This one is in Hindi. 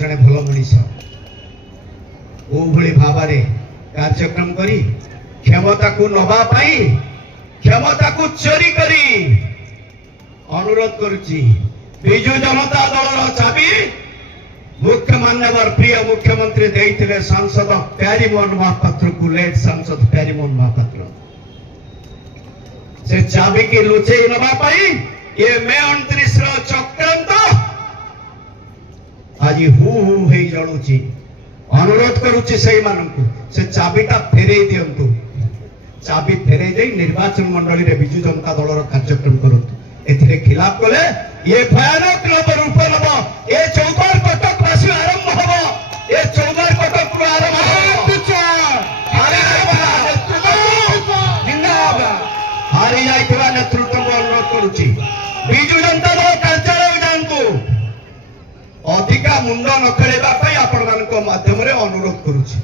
जड़े भल मनीष ओभली भाव कार्यक्रम करी क्षमता को नवा पाई क्षमता को चोरी करी अनुरोध करुची विजु जनता दल चाबी मुख्य मान्यवर प्रिय मुख्यमंत्री देइथिले सांसद प्यारीमोहन महापात्र को लेट सांसद प्यारीमोहन महापात्र से चाबी की लुचेई नवा पाई ये मे 29 चक्रांत आज हु हे जणुची अनुरोध करुची से मानकु से चाबीटा फेरे दियंतु चाबी फेरे दे निर्वाचन मंडली रे विजु जनता दल रो कार्यक्रम करंतु एथिरे खिलाफ कले ये भयानक रूप नब ये चौबार कटक वासी आरंभ हब ये चौबार कटक रो आरंभ हारी जाइथिबा नेतृत्व को अनुरोध करुची विजु जनता दल कार्यालय जानतु अधिका मुंड न खेलवा आपण मानक माध्यम रे अनुरोध करुची